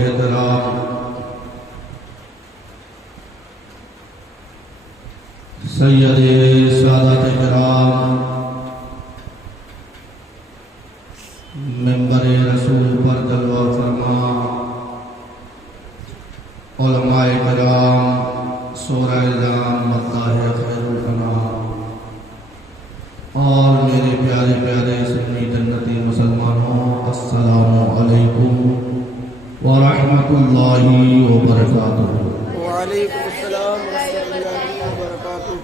احترام سید سادات کرام منبر رسول پر جلوہ فرما علماء کرام سورہ جان مطلع خیر الانام اور میرے پیارے پیارے سنی جنتی مسلمانوں، السلام علیکم ورحمۃ اللہ وبرکاتہ۔ وعلیکم السلام ورحمۃ اللہ وبرکاتہ۔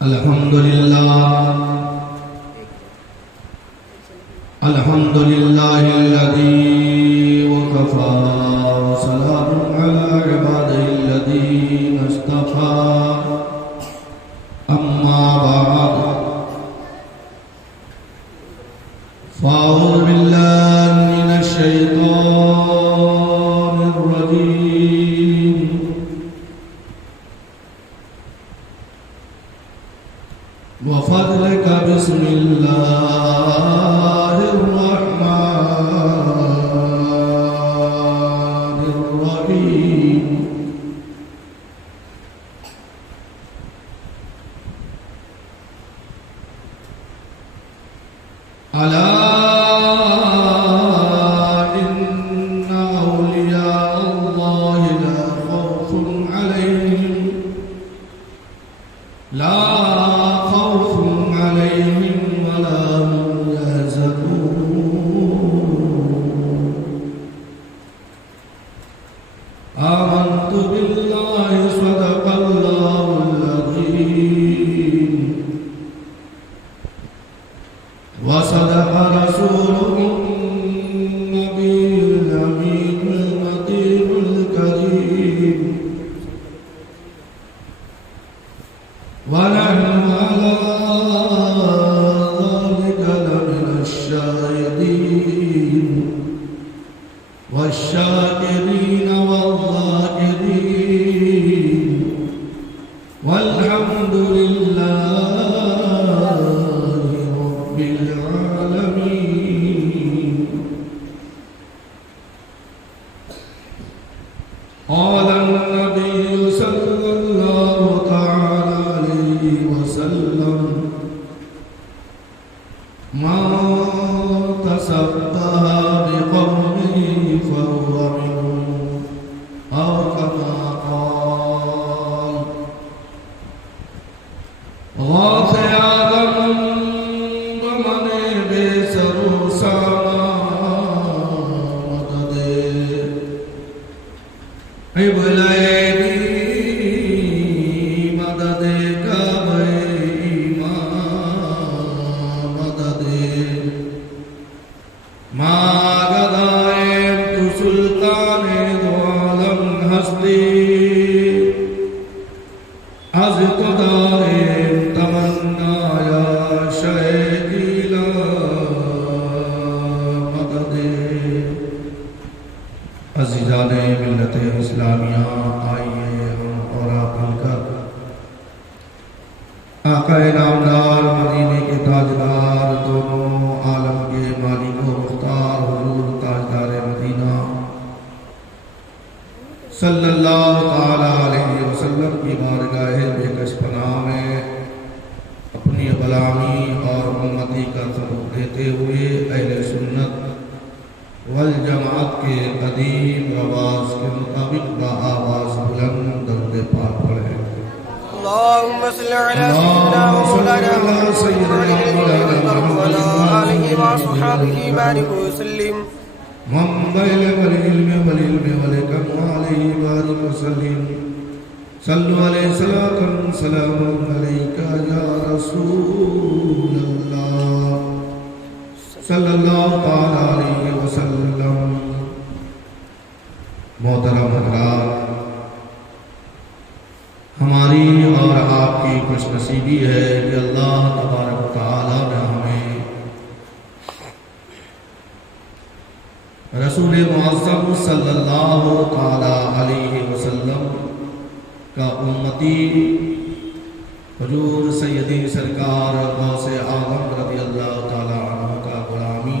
الحمدللہ الذی وکفی وسلام علی عبادہ الذین اصطفی، اما بعد فاعوذ باللہ من الشیطان الرجیم، وفضلک بسم اللہ الرحمن الرحیم، الا ان اولیاء اللہ لا خوف علیہم ولا هم يحزنون، آمنت باللہ صدق اللہ العظیم وصدق رسوله النبی الامین المتین الکریم، ونحن على ذلك لمن الشاهدين والشاكرين والذاكرين، والحمد لله رب العالمين۔ قال النبي صلى الله تعالى عليه وسلم: من تشبه بقومه فهو منهم، أو كما قال: غاث آدم ومن بسر سما مدد ابليني مدد كبيما مدد ما غدائم سلطان دو عالم ہستی از تو داریم تمنا یا شہدیلا مدد۔ عزیزان ملت اسلامیہ، آئیے ہم اور آپ مل کر آقا نامدار مدینے کے تاجدار، دونوں عالم کے مالک و مختار حضور تاجدار مدینہ صلی اللہ تعالی علیہ وسلم کی بارگاہ بے کش پناہ میں اپنی غلامی اور امتی کا ثبوت دیتے ہوئے اہل سنت والجماعت کے قدیم رواج کے مطابق بآواز بلند درود پاک پڑھیں۔ اللهم صل على سيدنا ومولانا محمد وعلى آله وصحبه بارك وسلم۔ منبع العلم والكمال بارك وسلم، صلوا عليه صلاة سلام عليك يا رسول الله صلی اللہ تعالی علیہ وسلم۔ محترم حضرات، ہماری اور آپ کی خوش نصیبی ہے کہ اللہ تبارک و تعالی نے ہمیں رسول معظم صلی اللہ تعالی علیہ وسلم کا امتی حضور سیدی سرکار غوث اعظم رضی اللہ تعالی عنہ کا غلامی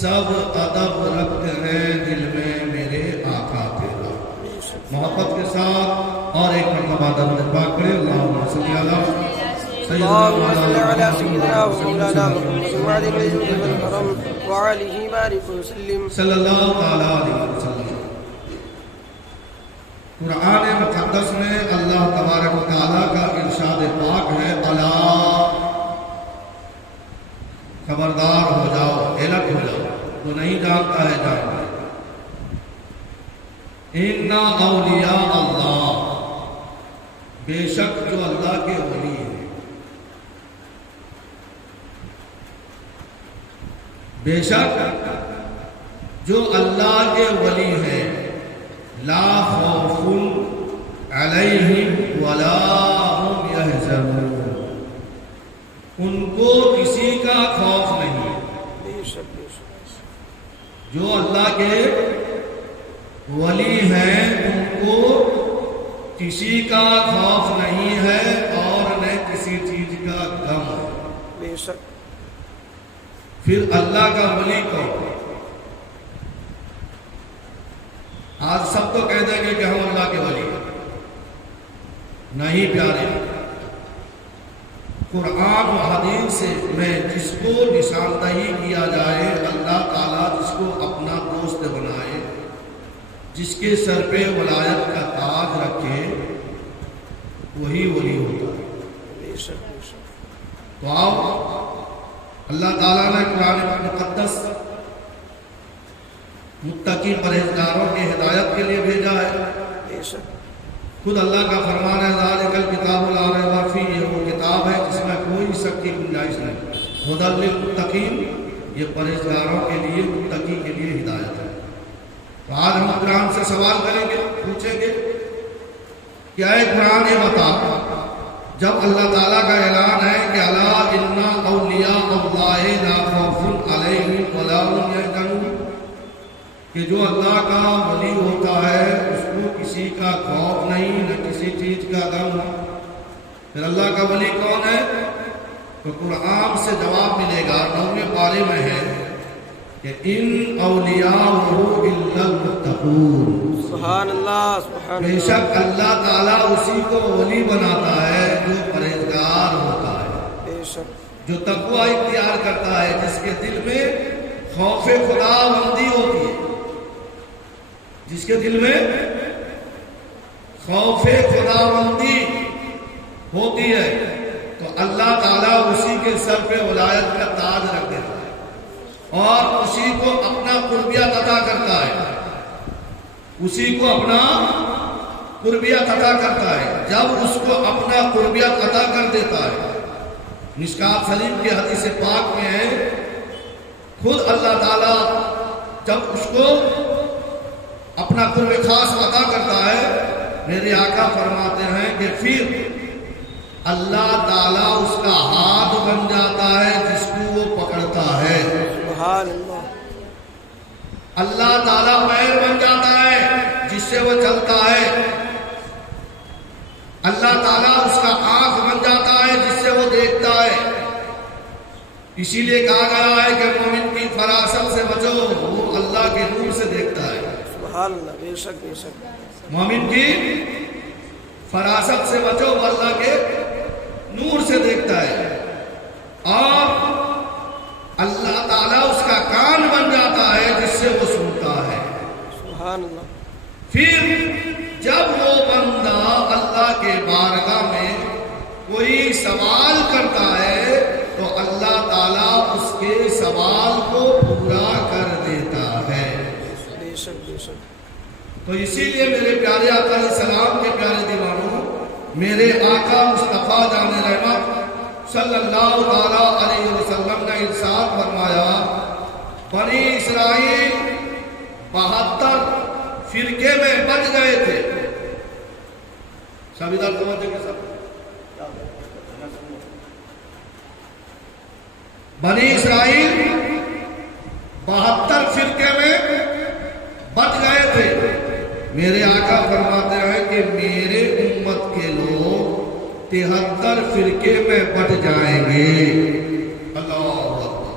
سب ادب رکھتے ہیں دل میں میرے آقا تیرا. محبت کے ساتھ اور ایک مرتبہ درود پاک کریں. اللہم صلی علی اللهم صل على سيدنا ومولانا محمد وعلى آله والكرم وعليه بارك وسلم صلی اللہ علیہ وسلم. قرآن مقدس میں اللہ تبارک و تعالیٰ کا ارشاد پاک ہے الا خبردار ہو جاؤ، الرٹ ہو جاؤ، تو نہیں جانتا ہے جانتا ہے. ان اولیاء اللہ، بے شک جو اللہ کے ولی ہیں، بے شک جو اللہ کے ولی ہیں، لا خوف علیہم ولا هم یحزنون، ان کو کسی کا خوف نہیں. جو اللہ کے ولی ہیں ان کو کسی کا خوف نہیں ہے اور نہ کسی چیز کا غم ہے. بے شک. پھر اللہ کا ولی کون؟ آج سب تو کہہ دیں گے کہ ہم اللہ کے ولی ہیں. نہیں پیارے، قرآن و حدیث میں جس کو نشاندہی کیا جائے، اللہ تعالیٰ جس کو اپنا دوست بنائے، جس کے سر پہ ولایت کا تاج رکھے، وہی ولی ہوتا ہے. تو آپ اللہ تعالیٰ نے قرآن مقدس متقی پرہیزگاروں کی ہدایت کے لیے بھیجا ہے. خود اللہ کا فرمان ہے ذالک الکتاب لا ریب فیہ، یہ وہ کتاب ہے جس میں کوئی شک کی گنجائش نہیں. ھدی للمتقین، یہ پرہیزگاروں کے لیے، متقی کے لیے ہدایت ہے. تو آج ہم قرآن سے سوال کریں گے، پوچھیں گے کہ اے قرآن یہ بتا، جب اللہ تعالیٰ کا اعلان ہے کہ الا ان اولیاء اللہ لا خوف علیہم ولا هم یحزنون، کہ جو اللہ کا ولی ہوتا ہے اس کو کسی کا خوف نہیں، نہ کسی چیز کا غم. پھر اللہ کا ولی کون ہے؟ تو قرآن سے جواب ملے گا. 9ویں پارے میں ہے کہ ان اولیاء الا المتقون. سبحان اللہ، سبحان بے اللہ. شک اللہ تعالیٰ اسی کو ولی بناتا ہے جو پرہیزگار ہوتا ہے، بے شک. جو تقوی اختیار کرتا ہے، جس کے دل میں خوف خدا بندی ہوتی ہے، جس کے دل میں خوف خدا بندی ہوتی ہے، تو اللہ تعالیٰ اسی کے سر پہ ولایت کا تاج رکھ دیتا ہے اور اسی کو اپنا قربیت عطا کرتا ہے، اسی کو اپنا قربیت عطا کرتا ہے. جب اس کو اپنا قربیت عطا کر دیتا ہے، مشکات شریف کے حدیث پاک میں ہے، خود اللہ تعالیٰ جب اس کو اپنا قرب خاص عطا کرتا ہے، میرے آقا فرماتے ہیں کہ پھر اللہ تعالیٰ اس کا ہاتھ بن جاتا ہے جس کو وہ پکڑتا ہے. سبحان اللہ. اللہ تعالیٰ پیر بن جاتا ہے جس سے وہ چلتا ہے. اللہ تعالیٰ اس کا آنکھ بن جاتا ہے جس سے وہ دیکھتا ہے. اسی لیے کہا گیا ہے کہ مومن کی فراست سے بچو، وہ اللہ کے نور سے دیکھتا ہے. سبحان اللہ. بے شک، بے شک. مومن کی فراست سے بچو، وہ اللہ کے نور سے دیکھتا ہے. اور اللہ تعالیٰ اس کا کان بن جاتا ہے جس سے وہ سنتا ہے. سبحان اللہ. پھر جب وہ بندہ اللہ کے بارگاہ میں کوئی سوال کرتا ہے تو اللہ تعالیٰ اس کے سوال کو پورا کر دیتا ہے. بے شک، بے شک. تو اسی لیے میرے پیارے آقا علیہ السلام کے پیارے دیوانوں، میرے آقا مصطفیٰ جان رحمت صلی اللہ تعالیٰ علیہ وسلم نے ارشاد فرمایا، بنی اسرائیل 72 فرقے میں بٹ گئے تھے. سب ادھر سمجھے کہ سب بنی اسرائیل 72 فرقے میں بٹ گئے تھے. میرے آقا فرماتے ہیں کہ میرے امت کے لوگ 73 فرقے میں بٹ جائیں گے. اللہ اکبر.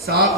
7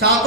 7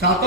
7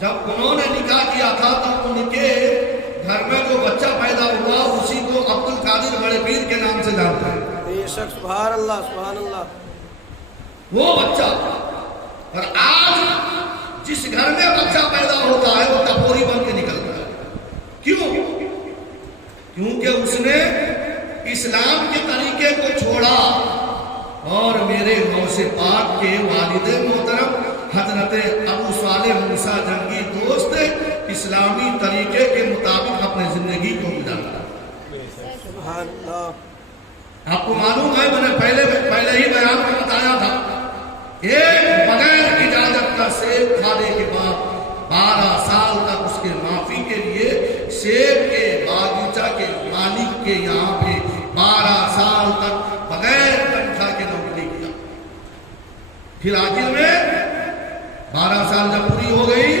جب انہوں نے نکاح کیا تھا تو ان کے گھر میں جو بچہ پیدا ہوا اسی کو عبد القادر بڑے پیر کے نام سے جانتے ہیں. بے شک سبحان اللہ سبحان اللہ. وہ بچہ. اور آج جس گھر میں بچہ پیدا ہوتا ہے وہ ٹپوری بن کے نکلتا ہے. کیوں؟ کیونکہ اس نے اسلام کے طریقے کو چھوڑا. اور میرے غوث پاک کے والد محترم حضرت ابو صالح موسیٰ جنگی دوست اسلامی طریقے کے مطابق اپنے زندگی کو گزارا. سبحان اللہ. آپ کو معلوم ہے میں نے پہلے ہی بیان میں بتایا تھا ایک بغیر اجازت کا سیب کھانے کے بعد 12 سال تک اس کے معافی کے لیے سیب کے باغیچہ کے مالک کے یہاں پہ 12 سال تک بغیر تنخواہ کے نوکری کیا. پھر آخر میں 12 سال جب پوری ہو گئی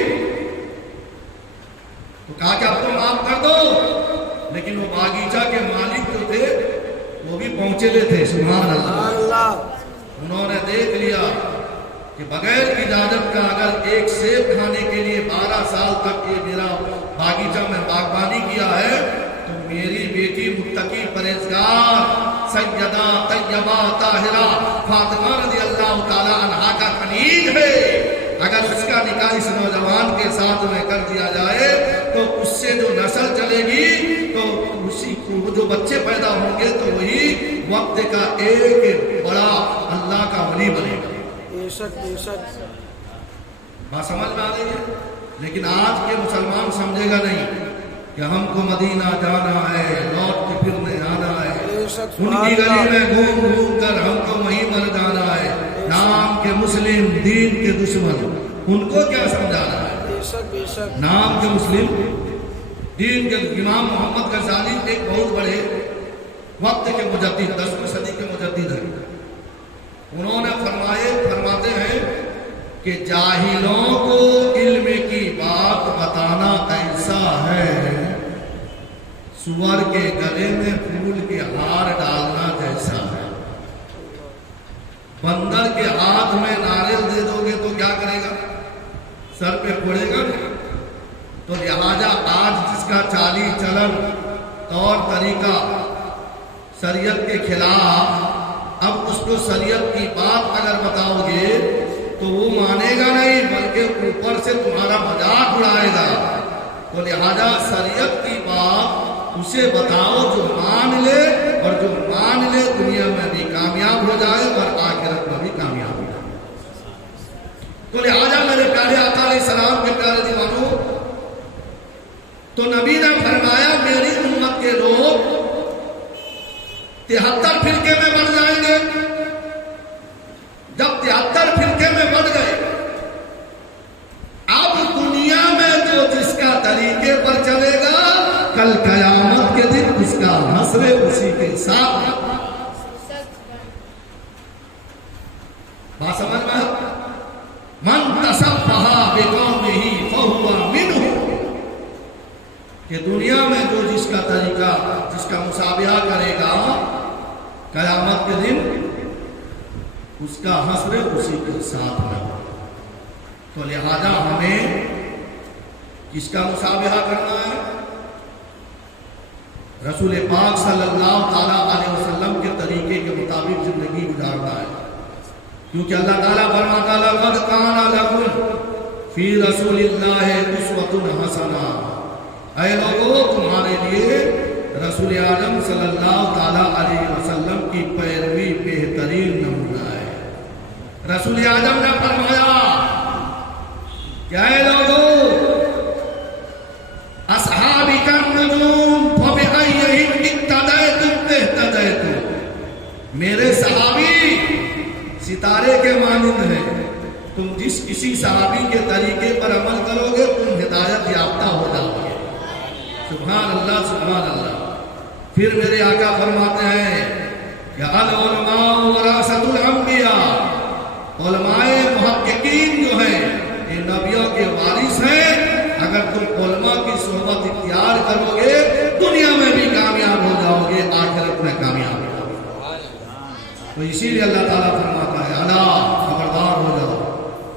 تو کہا کہ اب تو معاف کر دو. لیکن وہ باغیچہ کے مالک جو تھے وہ بھی پہنچے تھے. سبحان اللہ. انہوں نے دیکھ لیا کہ بغیر اجازت کا اگر ایک سیب کھانے کے لیے 12 سال تک یہ میرا باغیچہ میں باغبانی کیا ہے تو میری بیٹی متقی پرہیزگار سیدہ طیبہ طاہرہ فاطمہ رضی اللہ تعالی عنہا کا کنیز ہے. اگر اس کا نکاح اس نوجوان کے ساتھ میں کر دیا جائے تو اس سے جو نسل چلے گی تو اسی کو جو بچے پیدا ہوں گے تو وہی وقت کا ایک بڑا اللہ کا ولی بنے گا. بے شک بے شک. بات سمجھ میں آ رہی ہے. لیکن آج کے مسلمان سمجھے گا نہیں کہ ہم کو مدینہ جانا ہے لوٹ کے پھرنے آنا ہے. ان کی گلی میں گھوم گھوم کر ہم کو وہیں مر جانا ہے. نام کے مسلم دین کے دشمن ان کو کیا سمجھانا ہے. نام کے مسلم دین کے امام محمد غزالی ایک بہت بڑے وقت کے مجدد 10ویں صدی کے مجدد ہیں. انہوں نے فرماتے ہیں کہ جاہلوں کو علم کی بات بتانا ایسا ہے سور کے گلے میں پھول کے ہار ڈالنا جیسا ہے. بندر کے ہاتھ میں ناریل دے دو گے تو کیا کرے گا؟ سر پہ پڑے گا. تو لہذا آج جس کا چالی چلن طور طریقہ شریعت کے خلاف اب اس کو شریعت کی بات اگر بتاؤ گے تو وہ مانے گا نہیں بلکہ اوپر سے تمہارا مذاق اڑائے گا. تو لہذا شریعت کی بات اسے بتاؤ جو مان لے اور جو مان لے دنیا میں بھی کامیاب ہو جائے اور آخرت میں بھی کامیاب ہو جائے. تو لہذا میرے پیارے آقا علیہ السلام کے پیارے دیوانوں تو نبی نے فرمایا میری امت کے لوگ 73 فرقے میں بڑھ جائیں گے. جب 73 فرقے میں بڑھ گئے اب دنیا میں جو جس کا طریقے پر چلے گا کل قیامت کے دن اس کا حشر اسی کے ساتھ. بات سمجھ میں من تصفح بقومہ فہو منہ کہ دنیا میں جو جس کا طریقہ جس کا مشابہہ کرے گا قیامت کے دن اس کا حشر اسی کے ساتھ میں. تو لہذا ہمیں کس کا مشابہہ کرنا ہے؟ رسول پاک صلی اللہ تعالیٰ علیہ وسلم کے طریقے کے مطابق زندگی گزارنا ہے. کیونکہ اللہ تعالیٰ فرماتا ہے لقد کان لکم فی رسول اللہ اسوۃ حسنہ. اے لوگو تمہارے لیے رسول اعظم صلی اللہ تعالیٰ علیہ وسلم کی پیروی بہترین نمونہ ہے. رسول اعظم نے فرمایا کہ اے لوگو اصحابی کا نجوم فبأیہم اقتدیتم اہتدیتم. میرے صحابی ستارے کے مانند ہیں. تم جس کسی صحابی کے طریقے پر عمل کرو گے تم ہدایت یافتہ ہو جاؤ گے. سبحان اللہ سبحان اللہ. پھر میرے آقا فرماتے ہیں کہ العلماء وراثۃ الانبیاء. علماء محققین جو ہیں یہ نبیوں کے وارث ہیں. اگر تم علماء کی صحبت اختیار کرو گے دنیا میں بھی کامیاب ہو جاؤ گے آخرت میں کامیاب ہو جاؤ گے. تو اسی لیے اللہ تعالیٰ فرماتا ہے الا خبردار ہو جاؤ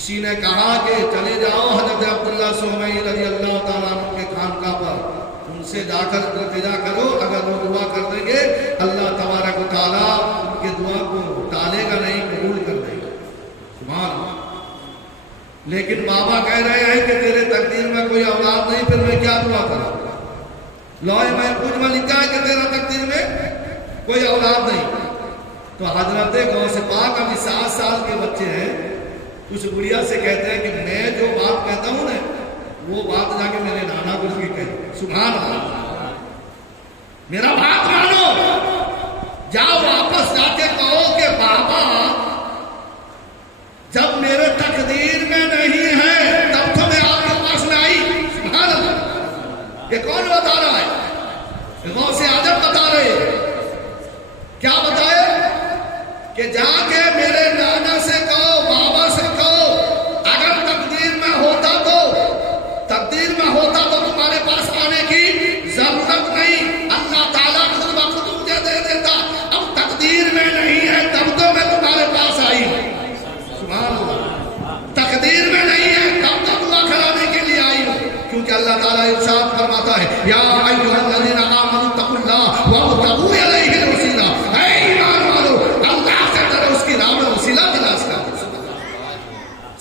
کسی نے کہا کہ چلے جاؤ حضرت عبداللہ سومئی رضی اللہ تعالیٰ عنہ کے خانقاہ پر، ان سے جا کر التجا کرو، اگر وہ دعا کر دیں گے اللہ تبارک و تعالیٰ ان کے دعا کو ٹالے گا نہیں، قبول کر دے گا۔ سبحان اللہ۔ لیکن بابا کہہ رہے ہیں کہ تیرے تقدیر میں کوئی اولاد نہیں، پھر میں کیا دعا کروں؟ لوح محفوظ میں لکھا ہے کہ تیرا تقدیر میں کوئی اولاد نہیں۔ تو حضرت غوث پاک ابھی 7 سال کے بچے ہیں، اس گڑیا سے کہتے ہیں کہ میں جو بات کہتا ہوں نا وہ بات جا کے میرے نانا کو بھی کہے۔ سبحان اللہ، میرا بات مانو، جاؤ واپس جا کے کہو کہ بابا جب میرے تقدیر میں نہیں ہے تب تو میں آپ کے پاس میں آئی۔ سبحان اللہ۔ یہ کون بتا رہا ہے؟ غوث اعظم بتا رہے ہیں۔ کیا بتائے؟ کہ جا کے میرے نانا سے کہو، بابا سے کہو، اگر تقدیر میں ہوتا تو تمہارے پاس آنے کی ضرورت نہیں، اللہ تعالیٰ خود بخود مجھے دے دیتا، اب تقدیر میں نہیں ہے تب تو میں تمہارے پاس آئی۔ سبحان اللہ۔ تقدیر میں نہیں ہے تب تو دعا کرانے کے لیے آئی ہوں، کیونکہ اللہ تعالیٰ ارشاد فرماتا ہے یا ایھا الذین آمنوا اتقوا اللہ وابتغوا الیہ الوسیلہ، اے ایمان والو اللہ سے ڈرو، اس کی راہ میں وسیلہ تلاش کرو۔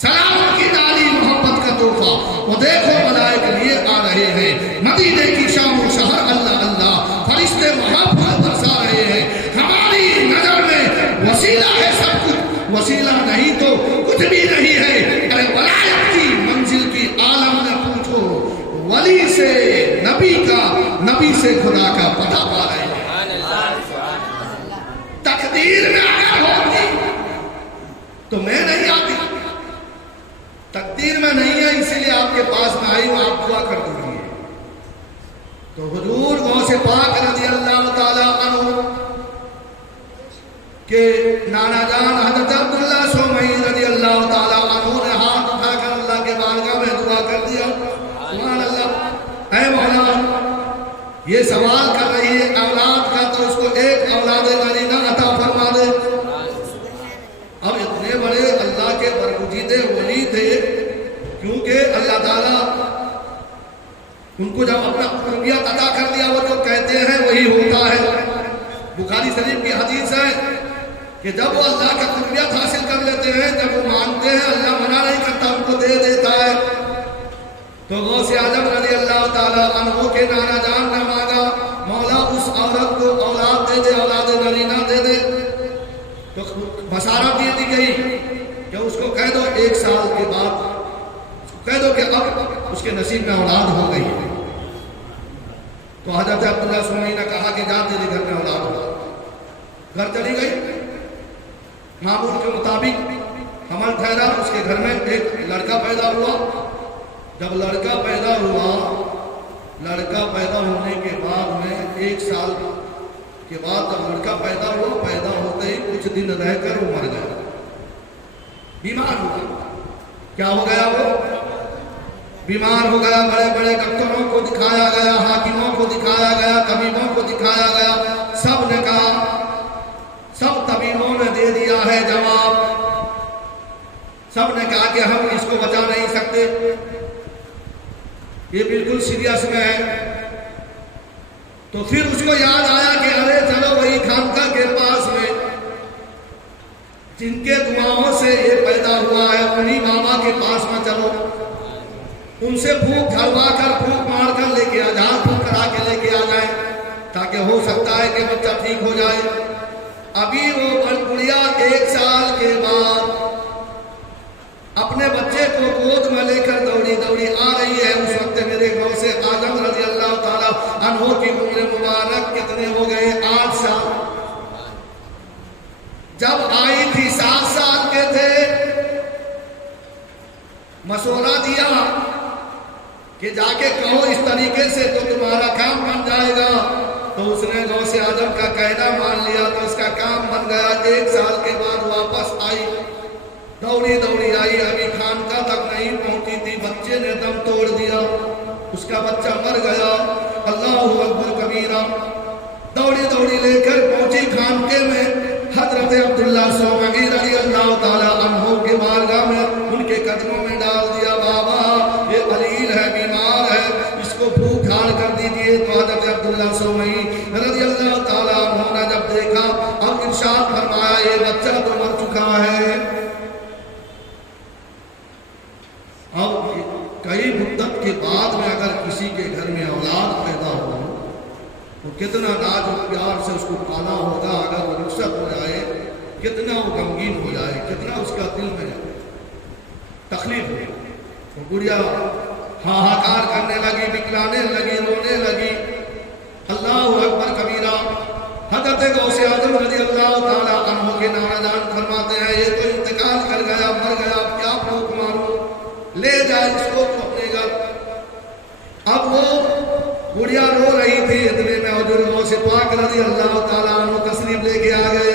سلام کی ڈالی محبت کا تحفہ، وہ دیکھو ملائکے لیے آ رہے ہیں، مدینے کی شام و شہر اللہ اللہ، فرشتے محبت برسا رہے ہیں، ہماری نظر میں وسیلہ ہے سب کچھ، وسیلہ نہیں تو کچھ بھی نہیں ہے۔ ارے ولایت کی منزل کی عالم میں پوچھو، ولی سے نبی کا، نبی سے خدا کا پتہ پا رہے ہیں۔ تقدیر میں اگر ہوتی تو میں نہیں آتی، تقدیر میں نہیں ہے اسی لیے آپ کے پاس میں آئی ہوں، آپ دعا کر دیجیے۔ تو حضور غوث پاک رضی اللہ تعالی عنہ کہ نانا جان حضرت عبداللہ سومئی رضی اللہ تعالی عنہ نے ہاتھ اٹھا کر اللہ کے بارگاہ میں دعا کر دیا۔ سبحان اللہ۔ اے مولا، یہ سوال کر رہی ہے اولاد کا، تو اس کو ایک اولاد نرینہ عطا فرما دے۔ اب اتنے بڑے اللہ کے برگزیدے ولی تھے، کیونکہ اللہ تعالیٰ ان کو جب اپنا قربیت عطا کر دیا وہ جو کہتے ہیں وہی ہوتا ہے۔ بخاری شریف کی حدیث ہے کہ جب وہ اللہ کا قربیت حاصل کر لیتے ہیں، جب وہ مانتے ہیں اللہ منع نہیں کرتا، ان کو دے دیتا ہے۔ تو غوث اعظم رضی اللہ تعالی عنہ کے نانا جان نے مانگا مولا اس عورت کو اولاد دے دے، اولاد نرینہ دے دے۔ تو بشارت دے دی گئی کہ اس کو کہہ دو 1 سال کے بعد کہہ دو کہ اب اس کے نصیب میں اولاد ہو گئی ہے۔ تو حضرت عبداللہ سومئی نے کہا کہ جا تیرے گھر میں اولاد ہو۔ گھر چلی گئی، معمول کے مطابق حمل ٹھہرا، اس کے گھر میں ایک لڑکا پیدا ہوا۔ جب لڑکا پیدا ہوا، لڑکا پیدا ہونے کے بعد میں 1 سال کے بعد جب لڑکا پیدا ہوا، پیدا ہوتے ہی کچھ دن رہ کر وہ مر گیا، بیمار ہو گیا۔ کیا ہو گیا؟ وہ بیمار ہو گیا۔ بڑے بڑے ڈاکٹروں کو دکھایا گیا، حاکموں کو دکھایا گیا، طبیبوں کو دکھایا گیا، سب نے کہا، سب طبیبوں نے دے دیا ہے جواب، سب نے کہا کہ ہم اس کو بچا نہیں سکتے، یہ بالکل سیریس میں ہے۔ تو پھر اس کو یاد آیا کہ ارے چلو وہی خانقاہ کے پاس میں جن کے دعاؤں سے یہ پیدا ہوا ہے انہی بابا کے پاس میں چلو، ان سے پھونک جھلوا کر، پھونک مار کر لے کے آ جائیں، پھونک کرا کے لے کے آ جائیں، تاکہ ہو سکتا ہے کہ بچہ ٹھیک ہو جائے۔ ابھی وہ گڑیا 1 سال کے بعد اپنے بچے کو گود میں لے کر دوڑی دوڑی آ رہی ہے۔ اس وقت میرے غوث اعظم رضی اللہ تعالی عنہ کی عمر مبارک کتنے ہو گئے؟ 8 سال۔ جب آئی تھی 7 سال کے تھے، مشورہ دیا کہ جا کے کہو اس طریقے سے تو تمہارا کام بن جائے گا۔ تو اس نے غوث اعظم کا کہنا مان لیا تو اس کا کام بن گیا۔ 1 سال کے بعد واپس آئی، دوڑی دوڑی آئی، ابھی خانقاہ تک نہیں پہنچی تھی، بچے نے دم توڑ دیا، اس کا بچہ مر گیا۔ اللہ اکبر کبیرہ۔ دوڑی دوڑی لے کر پہنچی خانقاہ میں، حضرت عبداللہ سومئی رضی اللہ تعالی عنہ کے بارگاہ میں، ان کے قدموں میں ڈال دیا، بابا یہ علیل ہے، بیمار ہے، اس کو پھونک کھال کر دیجئے۔ تو حضرت عبداللہ سومئی رضی اللہ تعالیٰ عنہ نے جب دیکھا اب ارشاد فرمایا یہ بچہ تو مر چکا ہے۔ اب کئی مدت کے بعد میں اگر کسی کے گھر میں اولاد پیدا ہو تو کتنا ناز و پیار سے اس کو پالا ہوگا، اگر وہ رخصت ہو جائے کتنا وہ غمگین ہو جائے، کتنا اس کا دل میں تکلیف ہو۔ تو گڑیا ہاہاکار کرنے لگی، بکلانے لگی، رونے لگی۔ اللہ اکبر کبیرہ۔ حضرت غوث اعظم رضی اللہ تعالیٰ عنہ کے نانا جان فرماتے ہیں یہ تو انتقال کر گیا، مر گیا، کیا پھونک ماروں، لے جائے اس کو اپنے گھر۔ اب وہ گڑیا رو رہی تھی، اتنے میں حضور غوث پاک رضی اللہ تعالیٰ عنہ تشریف لے کے آ گئے۔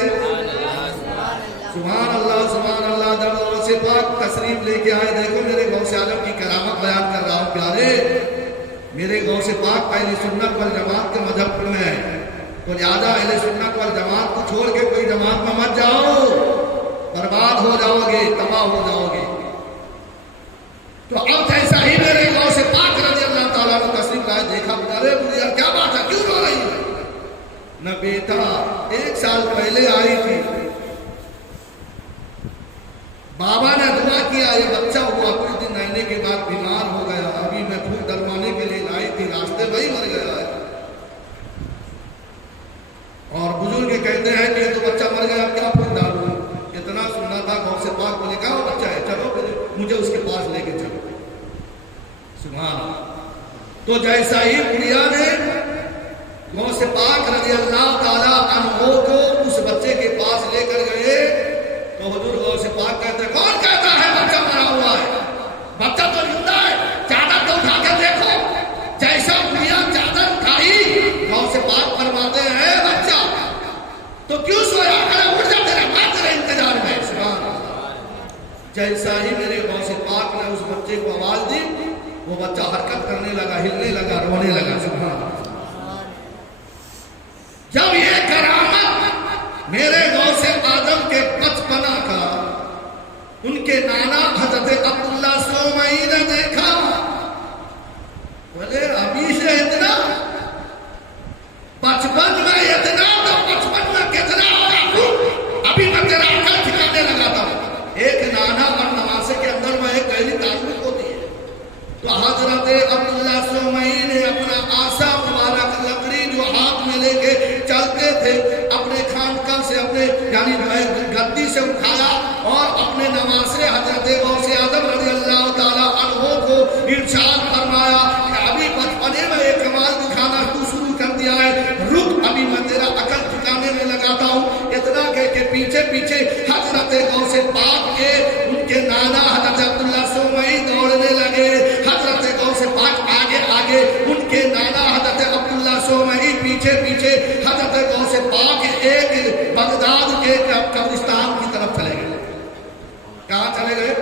سبحان اللہ سبحان اللہ۔ جب غوث پاک تشریف لے کے آئے، دیکھو میرے غوث اعظم کی کرامت بیان کر رہا ہوں پیارے۔ میرے غوث پاک اہل سنت والجماعت کے مذہب میں ہے، تو لہٰذا اہل سنت والجماعت کو چھوڑ کے کوئی جماعت میں مت جاؤ، برباد ہو جاؤ گے، تباہ ہو جاؤ گے۔ تو اب جیسا ہی میرے غوث پاک رضی اللہ تعالیٰ نے تشریف لائے، دیکھا بتارے بڑھیا کیا بات ہے، کیوں رو رہی ہے؟ نہ بیٹا 1 سال پہلے آئی تھی، بابا نے دعا کیا یہ بچہ ہوا، کچھ دن رہنے کے بعد بیمار ہو گیا، ابھی میں پھونک ڈلوانے کے لیے لائی تھی، راستے میں ہی مر گیا ہے۔ اور بزرگ کہتے ہیں کہ یہ تو بچہ مر گیا، کیا پھونک ڈالوں؟ اتنا سننا تھا غوث پاک کو، نے کہا وہ بچہ ہے، چلو مجھے اس کے پاس لے کے چلو۔ سبحان اللہ۔ تو جیسا ہی بڑھیا نے غوث پاک رضی اللہ تعالیٰ عنہ کو اس بچے کے پاس لے کر گئے، تو حضور غوث پاک کہتے ہیں کون کہتا ہے بچہ مرا ہوا ہے؟ بچہ تو زندہ ہے، چادر تو اٹھا کر دیکھو۔ جیسا بڑھیا چادر اٹھائی، غوث پاک فرماتے ہیں بچہ تو کیوں سویا، اٹھ جا تیرے باپ تیرے انتظار میں۔ سبحان اللہ۔ جیسا ہی میرے غوث پاک نے اس بچے کو آواز دی، وہ بچہ حرکت کرنے لگا، ہلنے لگا، رونے لگا۔ سبحان اللہ۔ جب یہ کرامت میرے غوث اعظم کے بچپنا کا ان کے نانا حضرت عبداللہ سومئی نے دیکھا، بولے ابھی سے اتنا بچپن میں اتنا، تو بچپن میں کتنا ہوگا، ابھی میں تیرا عقل ٹھکانے لگاتا ہوں۔ ایک نانا اور نواسے کے اندر میں ایک گہری تعلق ہوتی ہے۔ تو حضرت عبداللہ سومئی نے اپنا آسا مبارک لکڑی جو ہاتھ میں لے کے چلتے تھے، اپنے خانقاہ سے اپنے یعنی گدی سے اٹھایا اور اپنے نواسے حضرت غوث اعظم رضی اللہ تعالیٰ عنہ کو ارشاد فرمایا کہ ابھی بچپنے میں ایک کمال دکھانا تو شروع کر دیا ہے، رک ابھی میں تیرا عقل ٹھکانے میں لگاتا ہوں۔ اتنا کہہ کے پیچھے پیچھے حضرت غوث پاک کے ان کے نانا حضرت عبداللہ سومئی دوڑنے لگے، حضرت غوث پاک آگے آگے، ان کے نانا حضرت عبداللہ سومئی پیچھے پیچھے۔ حضرت غوث پاک ایک بغداد کے قبرستان کی طرف چلے گئے۔ کہاں چلے گئے؟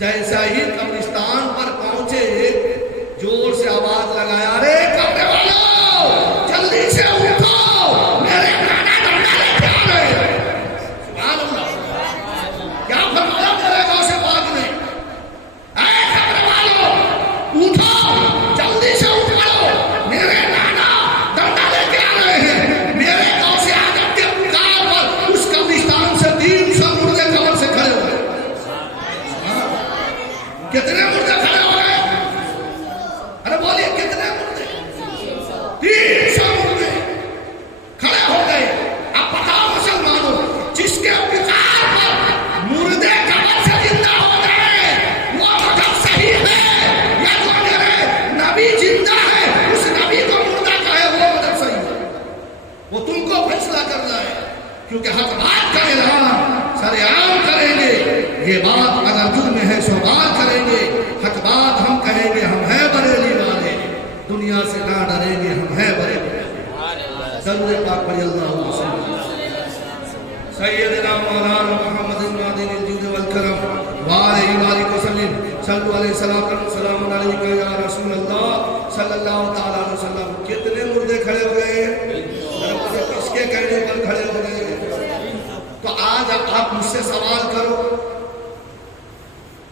جیسا ہی قبرستان پر پہنچے، زور سے آواز لگایا، ارے قبر والو جلدی سے اٹھو، میرے نانا ڈنڈا لے کے آ رہے ہیں۔ سبحان اللہ۔ کیا فرمایا میرے غوث پاک نے؟ اے قبر والو اٹھو، جلدی سے اٹھو، میرے نانا ڈنڈا لے کے آ رہے ہیں۔ میرے غوث اعظم کے پکار پر اس قبرستان سے 300 مردے قبر سے کھڑے ہوئے۔ کتنے مردے کھڑے ہو گئے؟ ارے بولیے کتنے مردے؟ 300 مردے کھڑے ہو گئے۔ اب بتاؤ مسلمانوں، جس کے پکار پر مردے قبر سے زندہ ہو گئے، وہ مذہب صحیح ہے یا جو میرے نبی زندہ ہے اس نبی کو مردہ کہے وہ مذہب صحیح ہے؟ وہ تم کو فیصلہ کرنا ہے، کیونکہ حق بات کا اعلان سر عام کریں گے۔ یہ بات اگر جرم ہے سو بات کریں گے، حق بات ہم کہیں گے، ہم ہیں بریلی والے، دنیا سے نہ ڈریں گے، ہم ہیں بریلی والے۔ درود پاک پڑھی اللہم صلی سیدنا مولانا محمد المعدن الجود والکرم وآلہ وآلہ وسلم صلو علیہ السلام علیکہ یا رسول اللہ صلی اللہ تعالیٰ علیہ وسلم۔ کتنے مردے کھڑے ہو گئے؟ کس کے کہنے پر کھڑے ہو گئے؟ تو آج آپ مجھ سے سوال کرو،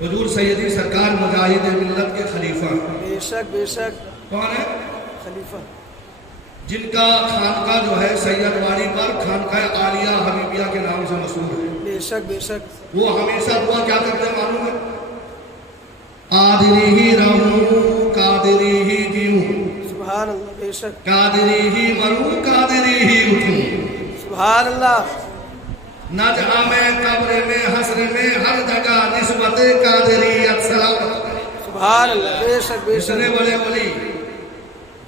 حضور سیدی سرکار مجاہد ملت کے خلیفہ بے شک بے شک کون ہے؟ خلیفہ جن کا خانقاہ جو ہے سید واڑی پر خانقاہ عالیہ حبیبیہ کے نام سے مشہور ہے. بے شک بے شک وہ ہمیشہ دعا کیا کرتے ہیں معلوم ہے؟ قادری ہی رہوں قادری ہی جیوں سبحان اللہ بے شک قادری ہی مروں قادری ہی اٹھوں. سبحان اللہ نہ جہاں میں قبر میں حشر میں ہر جگہ نسبت قادریت سلامت. سبحان اللہ بے شک بے اتنے شک بڑے ولی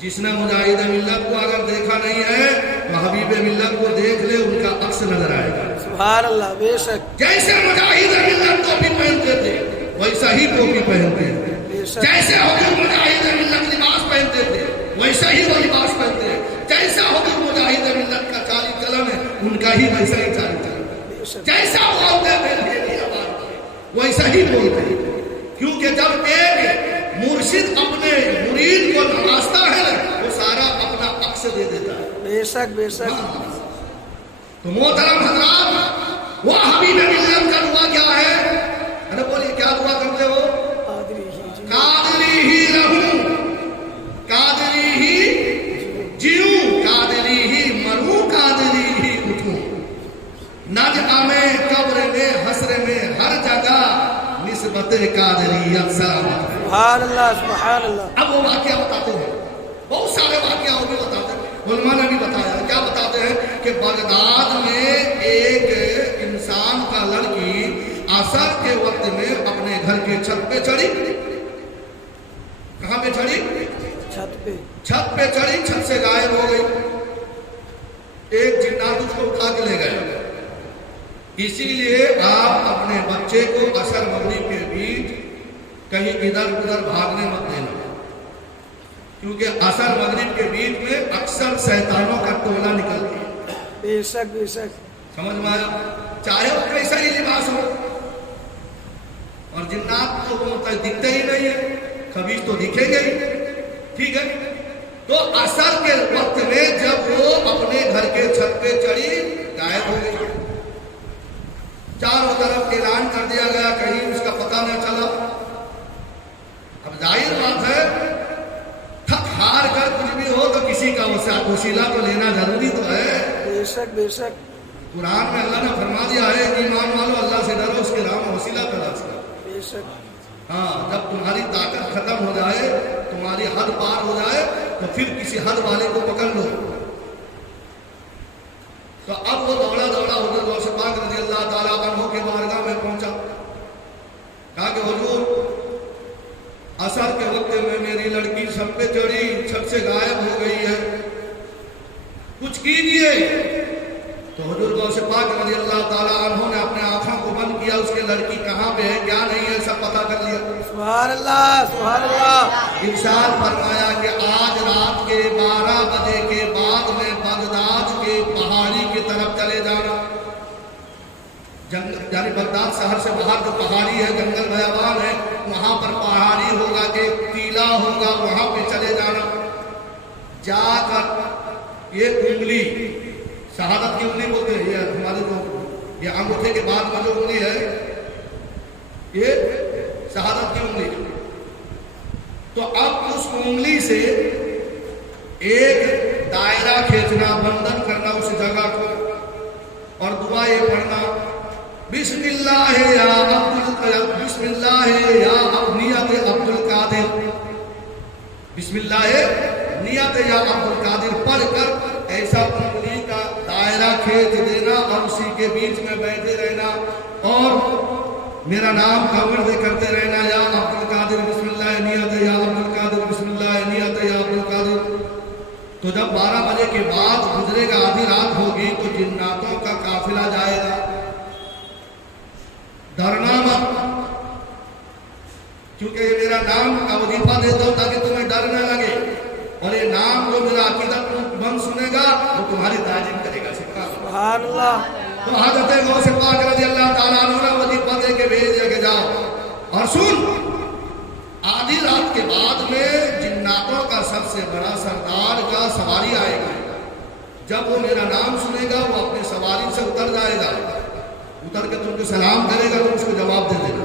جس نے مجاہد ملت کو اگر دیکھا نہیں ہے تو حبیب ملت کو دیکھ لے ان کا عکس نظر آئے گا. سبحان اللہ بے شک جیسے مجاہد ملت ٹوپی پہنتے تھے ویسا ہی ٹوپی پہنتے ہیں. بے شک جیسے حضور مجاہد ملت لباس پہنتے تھے ویسا ہی وہ لباس پہنتے ہیں. جیسا حضور مجاہد ملت کا کالی قلم ہے ان کا ہی ویسا ہی چال قلم. بے شک جیسا بولتے تھے ویسا ہی بولتے ہیں. کیونکہ جب ایک مرشد اپنے مرید کو نوازتا ہے وہ سارا اپنا عکس دے دیتا ہے. بے شک بے شک تو محترم حضرات وہ حبیب ملت کا دعا کیا ہے؟ ارے بولیے کیا دعا کرتے ہو؟ قادری ہی جی قادری ہی رہوں قادری ہی جیوں قادری ہی مروں قادری ہی اٹھوں. نجع میں قبر میں حشر میں ہر جگہ نسبت قادریت سلامت. سبحان اللہ سبحان اللہ اب وہ واقعہ بتاتے ہیں بہت سارے واقعہ وہ بھی بتاتے ہیں. علماء نے بھی بتایا کیا بتاتے ہیں کہ بغداد میں ایک انسان کا لڑکی عصر کے وقت میں اپنے گھر کے چھت پہ چڑھی. کہاں پہ چڑھی؟ چھت پہ چڑھی. چھت سے غائب ہو گئی. ایک جنات اس کو اٹھا کے لے گئے. اسی لیے آپ اپنے بچے کو عصر مغرب کے بیچ کہیں ادھر ادھر بھاگنے مت دینا کیونکہ عصر مغرب کے بیچ میں اکثر شیطانوں کا ٹولہ نکلتی ہے. بے شک بے شک سمجھ میں آیا؟ چاہے وہ کیسا ہی لباس ہو اور جنات تو وہ دکھتے ہی نہیں ہے خبیث تو دکھیں گے ہی. ٹھیک ہے تو عصر کے وقت میں جب وہ اپنے گھر کے چھت پہ چڑھی غائب ہو گئی. چاروں طرف اعلان کر دیا گیا کہیں اس کا پتہ نہ چلا. اب ظاہر بات ہے تھک ہار کر کچھ بھی ہو تو کسی کا وسیلہ تو لینا ضروری تو ہے. بے شک بے شک قرآن میں اللہ نے فرما دیا ہے ایمان والو اللہ سے ڈرو اس کے راہ میں وسیلہ تلاش کرو. بے شک ہاں جب تمہاری طاقت ختم ہو جائے تمہاری حد پار ہو جائے تو پھر کسی حد والے کو پکڑ لو. تو اب وہ دوڑا حضور غوث پاک رضی اللہ تعالیٰ عنہ کے بارگاہ میں پہنچا. کہا کہ حضور عصر کے وقت میں میری لڑکی چھت پہ چڑھی چھت سے غائب ہو گئی ہے کچھ کیجیے. تو حضور غوث پاک رضی اللہ تعالیٰ عنہ نے اپنے آنکھوں کو بند کیا. اس کی لڑکی کہاں پہ ہے کیا نہیں ہے سب پتہ کر لیا. سبحان اللہ سبحان اللہ. ارشاد فرمایا کہ آج رات کے 12 بجے کے بعد میں بغداد کے پہاڑی کی طرف چلے جانا. یعنی بغداد شہر سے باہر جو پہاڑی ہے جنگل بیابان ہے وہاں پر پہاڑی ہوگا کہ ٹیلا ہوگا وہاں پہ چلے جانا. جا کر یہ انگلی شہادت کی انگلی بولتے ہیں یہ ہمارے جو یہ انگوٹھے کے بعد میں جو انگلی ہے یہ شہادت کی انگلی. تو اب اس انگلی سے ایک دائرہ کھینچنا بندھن کرنا اس جگہ کو اور دعا یہ پڑھنا بسم اللہ یا بسم اللہ یا نیت عبد القادر. بسم اللہ نیت یا عبد القادر پڑھ کر ایسا انگلی کا دائرہ کھینچ دینا اور اسی کے بیچ میں بیٹھے رہنا اور میرا نام کا ورد کرتے رہنا یا عبد القادر بسم اللہ نیت یا عبد القادر بسم اللہ نیت یا عبد القادر. تو جب 12 بجے کے بعد گزرے گا آدھی رات ہوگی تو جناتوں کا قافلہ جائے گا. ڈرنا مت کیونکہ یہ میرا نام کا وظیفہ دیتا ہوں تاکہ تمہیں ڈر نہ لگے اور یہ نام جو میرا عقیدت مند سنے گا وہ تمہاری تعظیم کرے گا. سبحان اللہ. تو حضرت غوث پاک رضی اللہ تعالیٰ عنہ نے وظیفہ دے کے بھیج دیا کہ جاؤ اور سن آدھی رات کے بعد میں جناتوں کا سب سے بڑا سردار کا سواری آئے گا. جب وہ میرا نام سنے گا وہ اپنی سواری سے اتر جائے گا. اتر کے تم کو سلام کرے گا تو اس کو جواب دے دے گا.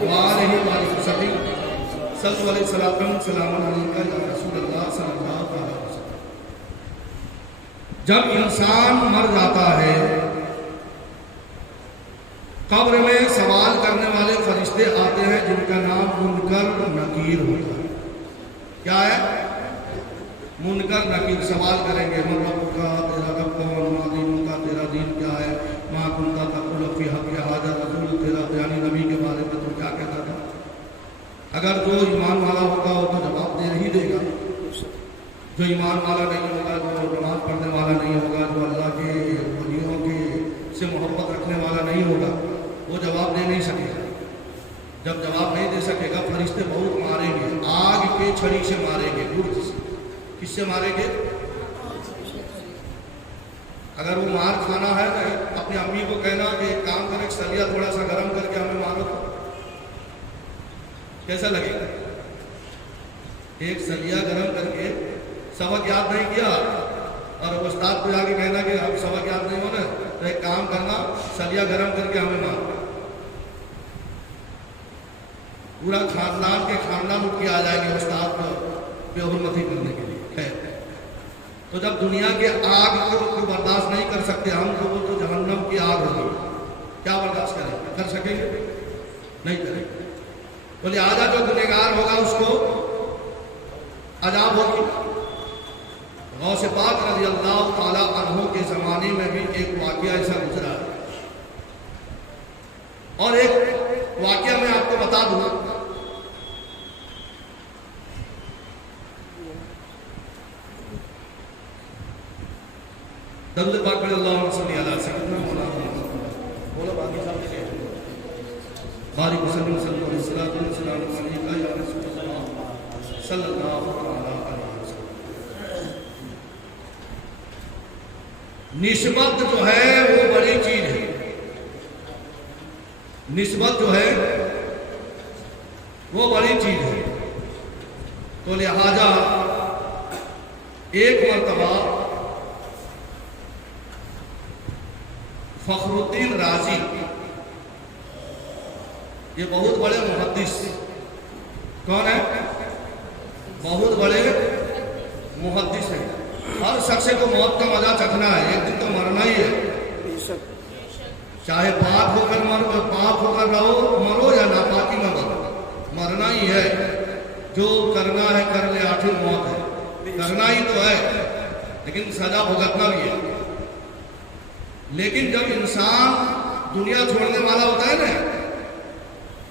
وآلہ وسلم صلی اللہ علیہ وسلم سلام علیکہ یا رسول اللہ صلی اللہ علیہ وسلم. جب انسان مر جاتا ہے قبر میں سوال کرنے والے فرشتے آتے ہیں جن کا نام منکر نکیر ہوتا ہے. کیا ہے؟ منکر نکیر سوال کریں گے من رب کا، تیرا رب کون، ما دین کا، تیرا دین کیا ہے، ما کنتا تقول فی حق ھذا رسول، تیرا یعنی نبی کے بارے میں تو کیا کہتا تھا. اگر جو ایمان والا ہوگا وہ تو جواب دے ہی دے گا. جو ایمان والا نہیں ہوگا، جو نماز پڑھنے والا نہیں ہوگا، جو اللہ کے ولیوں کے سے محبت رکھنے والا نہیں ہوگا، وہ جواب دے نہیں سکے گا. جب جواب نہیں دے سکے گا فرشتے بہت ماریں گے، آگ کے چھڑی سے ماریں گے. کس سے ماریں گے؟ اگر وہ مار کھانا ہے نا، اپنی امی کو کہنا کہ ایک کام کرے سلیا تھوڑا سا گرم کر کے ہمیں مارو، کیسا لگے گا؟ ایک سلیا گرم کر کے سبق یاد نہیں کیا اور استاد کو جا کے کہنا کہ اب سبق یاد نہیں ہونا تو ایک کام کرنا سلیا گرم کر کے ہمیں مارو. پورا خاندان کے خاندان اٹھ کے آ جائیں گے استاد کو بے حرمتی کرنے کے لیے. تو جب دنیا کے آگ کو برداشت نہیں کر سکتے ہم تو وہ تو جہنم کی آگ ہوگی. کیا برداشت کریں گے؟ کر سکیں گے؟ نہیں کریں گے. تو لہٰذا جو گنہگار ہوگا اس کو عذاب ہوگی. غوث پاک رضی اللہ تعالیٰ عنہ کے زمانے میں بھی ایک واقعہ ایسا گزرا ہے. اور ایک واقعہ میں آپ کو بتا دوں. درود پاک پڑھ اللہم صلی علی سیدنا مولانا بولو باقی صاحب سے بارک وسلم صلی اللہ علیہ وسلم علیکہ یا رسول اللہ صلی اللہ علیہ وسلم. نسبت جو ہے وہ بڑی چیز ہے. نسبت جو ہے وہ بڑی چیز ہے. تو لہذا ایک مرتبہ فخر الدین رازی، یہ بہت بڑے محدث، کون ہے؟ بہت بڑے محدث ہیں. ہر شخص کو موت کا مزہ چکھنا ہے، ایک دن تو مرنا ہی ہے. چاہے پاک ہو کر رہو مرو یا ناپاکی میں مرو، مرنا ہی ہے. جو کرنا ہے کر لے، آخر موت ہے، کرنا ہی تو ہے لیکن سزا بھگتنا بھی ہے. لیکن جب انسان دنیا چھوڑنے والا ہوتا ہے نا،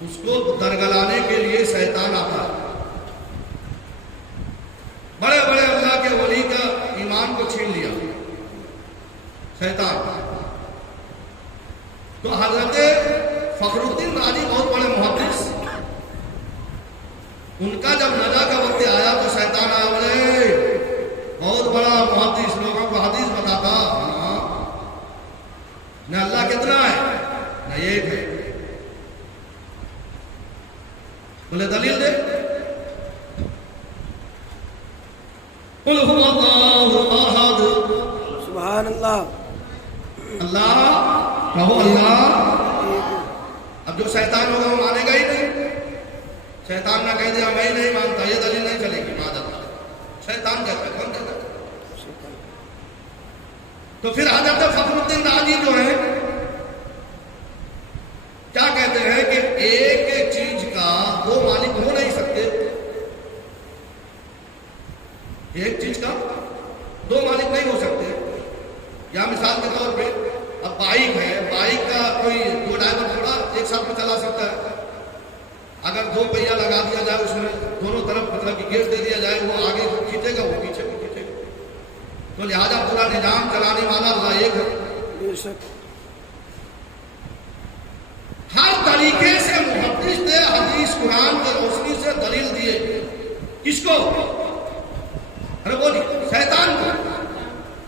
اس کو درگلانے کے لیے شیطان آتا ہے. بڑے بڑے اللہ کے ولی کا ایمان کو چھین لیا شیطان. تو حضرت فخر الدین رازی بہت بڑے محدث، ان کا جب نجا کا وقت آیا تو شیطان آیا، بولے بہت بڑا محدث، لوگوں کو حدیث بتاتا، نہ اللہ کتنا ہے نہ ایک ہے. بولے دلیل دے. قل هو اللہ احد. سبحان اللہ. اللہ کہو اللہ. اب جو شیطان ہوگا وہ مانے گا ہی نہیں. شیطان نہ کہہ دیا میں ہی نہیں مانتا، یہ دلیل نہیں چلے گی. شیطان کہتا ہے، کون کہتا ہے؟ تو پھر حضرت فخر الدین رازی جو ہے کیا کہتے ہیں کہ ایک چیز کا دو مالک ہو نہیں سکتے. ایک چیز کا دو مالک نہیں ہو سکتے. یا مثال کے طور پہ اب بائک ہے، بائک کا کوئی دو ڈرائیور تھوڑا ایک ساتھ میں چلا سکتا ہے. اگر دو پہیا لگا دیا جائے، اس میں دونوں طرف مطلب کہ گیٹ دے دیا جائے، وہ آگے کھینچے گا، وہ پیچھے بھی کھینچے گا. تو لہذا پورا نظام چلانے والا اللہ ایک ہے. ہر طریقے سے محدث نے حدیث قرآن کی روشنی سے دلیل دیے. کس کو؟ ارے بولی شیطان کو.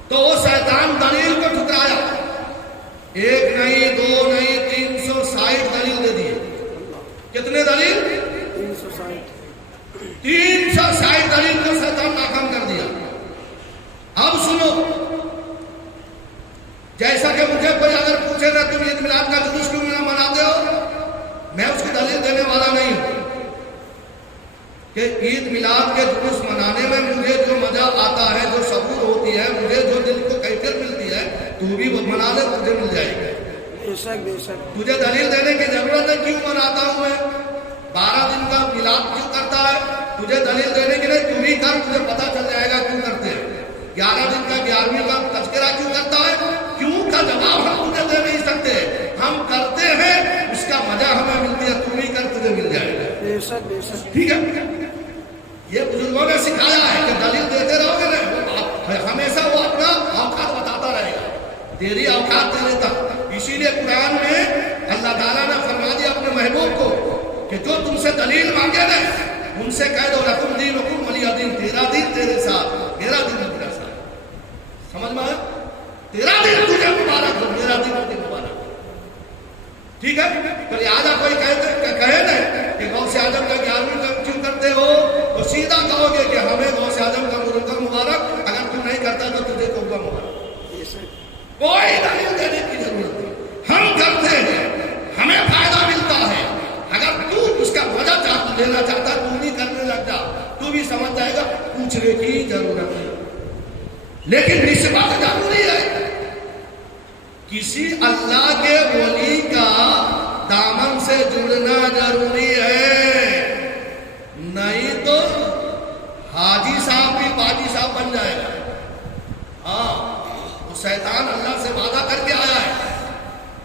تو وہ شیطان دلیل کو ٹھکرایا. ایک نہیں، دو نہیں، 360 دلیل دے دیے. کتنے دلیل؟ 360 دلیل کو شیطان ناکام کر دیا. اب سنو، جیسا کہ مجھے کوئی اگر پوچھے نا تم عید میلاد کا جلوس کیوں مناتے ہو، میں اس کی دلیل دینے کہ عید میلاد کے جلوس منانے میں مجھے جو مزہ آتا ہے، جو سبور ہوتی ہے، مجھے جو دل کو کیفیت ملتی ہے، تو بھی وہ منا لے، تجھے مل جائے گی۔ بے شک بے شک۔ تجھے دلیل دینے کی ضرورت ہے کیوں مناتا ہوں میں، 12 دن کا میلاد کیوں کرتا ہے، تجھے دلیل دینے کی نہیں، تو بھی کر، تجھے پتا چل جائے گا کیوں کرتے ہیں۔ 11 دن کا 11ویں کا تذکرہ کیوں کرتا ہے، کیوں کا جواب ہم تجھے دے نہیں سکتے، ہم کرتے ہیں، اس کا مزہ ہمیں ملتی ہے، تو بھی کر، تجھے مل جائے گا۔ بے شک بے شک۔ ٹھیک ہے، یہ بزرگوں نے سکھایا ہے کہ دلیل دیتے رہو گے نا، ہمیشہ وہ اپنا اوقات بتاتا رہے گا، تیری اوقات تیرے تک۔ اسی لیے قرآن میں اللہ تعالیٰ نے فرما دیا اپنے محبوب کو کہ جو تم سے دلیل مانگے نا، ان سے کہہ دو لکم دینکم ولی دین، تیرا دین تیرے ساتھ، میرا دین میرا ساتھ۔ سمجھ میں آیا؟ تیرا دین تجھے مبارک ہو، میرا دین تجھے مبارک ہو۔ ٹھیک ہے، تو لہٰذا کوئی کہے نا کہ غوث اعظم کا 11ویں کا کیوں کرتے ہو، تو سیدھا کہو گے کہ ہمیں غوث اعظم کا مرتبہ مبارک، اگر تو نہیں کرتا تو تجھے قربہ مبارک۔ کوئی دلیل دینے کی ضرورت نہیں، ہم کرتے ہیں، ہمیں فائدہ ملتا ہے۔ اگر تو اس کا وجہ لینا چاہتا تو بھی کرنے لگ جا، تو بھی سمجھ جائے گا، پوچھنے کی ضرورت نہیں۔ لیکن نسبت ضروری ہے، کسی اللہ کے ولی کا دامن سے جڑنا ضروری ہے، نہیں تو حاجی صاحب بھی باجی صاحب بن جائے گا۔ ہاں، وہ شیطان اللہ سے وعدہ کر کے آیا ہے،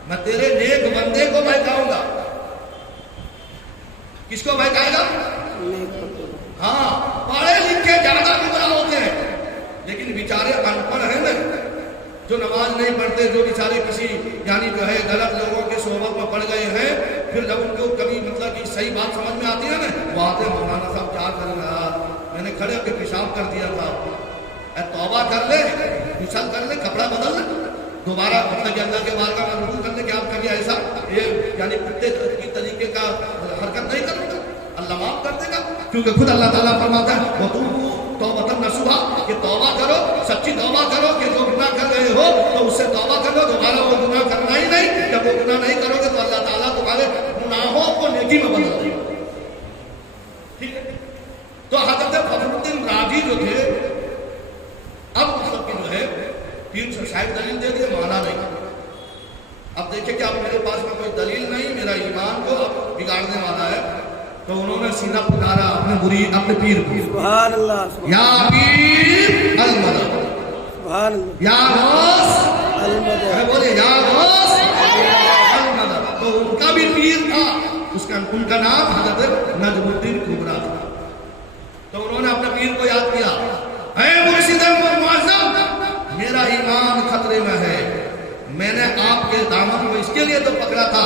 میں تیرے نیک بندے کو بہکاؤں گا۔ کس کو بہکائے گا؟ ہاں، پڑھے لکھے زیادہ گمراہ ہوتے ہیں، لیکن بیچارے ان پڑھ ہیں نا، جو نماز نہیں پڑھتے، جو بیچارے کسی یعنی جو ہے غلط لوگوں کے صحبت میں پڑ گئے ہیں، پھر جب ان کو کبھی مطلب کہ صحیح بات سمجھ میں آتی ہے نا، وہ آتے ہیں، مولانا صاحب کیا کر رہا، میں نے کھڑے ہو کے پیشاب کر دیا تھا، اے توبہ کر لے، غسل کر لے، کپڑا بدل لے، دوبارہ مطلب کہ اللہ کے بارگاہ میں رجوع کرنے کے آپ کبھی ایسا یہ یعنی کتے کی طریقے کا حرکت نہیں کرو گے، اللہ معاف کر دے گا، کیونکہ خود اللہ تعالیٰ فرماتا ہے وَتُوبُوا توبۃ نصوحا، کہ توبہ کرو، سچی توبہ کرو، کہ جو گناہ کر رہے ہو تو اس سے توبہ کرو، دوبارہ وہ گناہ کرنا ہی نہیں۔ جب وہ گناہ نہیں کرو گے تو اللہ تعالیٰ تمہارے گناہوں کو نیکی میں بدل دے گا۔ ٹھیک ہے، تو حضرت فخر الدین راضی جو تھے، اب مطلب کہ جو ہے 360 دلیل دے دیے، مانا نہیں۔ اب دیکھیں کہ اب میرے پاس میں کوئی دلیل نہیں، میرا ایمان کو اب بگاڑنے والا ہے، تو انہوں نے سینہ پکارا اپنے مرید، اپنے پیر کو، سبحان اللہ، یا پیر المدد، سبحان اللہ، یا غوث المدد، بولے یا غوث المدد۔ تو ان کا بھی پیر تھا، ان کا نام حضرت نجم الدین کبریٰ تھا۔ تو انہوں نے اپنے پیر کو یاد کیا، اے مرشد معظم، میرا ایمان خطرے میں ہے، میں نے آپ کے دامن کو اس کے لیے تو پکڑا تھا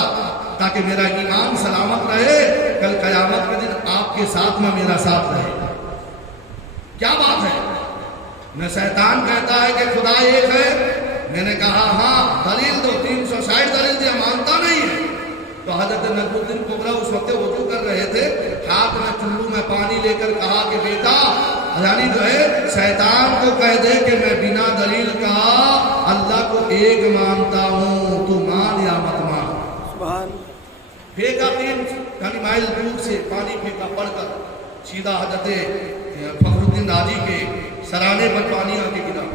تاکہ میرا ایمان سلامت رہے، کل قیامت کے دن آپ کے ساتھ میں میرا ساتھ رہے۔ کیا بات ہے؟ میں شیطان کہتا ہے کہ خدا ایک ہے، میں نے کہا ہاں دلیل دو، 360 دلیل دیا، مانتا نہیں ہے۔ تو حضرت نجم الدین کبریٰ اس وقت وضو کر رہے تھے، ہاتھ میں چلو میں پانی لے کر کہا کہ بیٹا یعنی جو ہے شیطان کو کہہ دے کہ میں بنا دلیل کا اللہ کو ایک مانتا ہوں، تو مان یا مت مان۔ سبحان پھینکا 3 مائل دور سے پانی پھینکا پڑ کر، سیدھا حضرت فخر الدین راضی کے سرانے پر پانی آ کے گرا،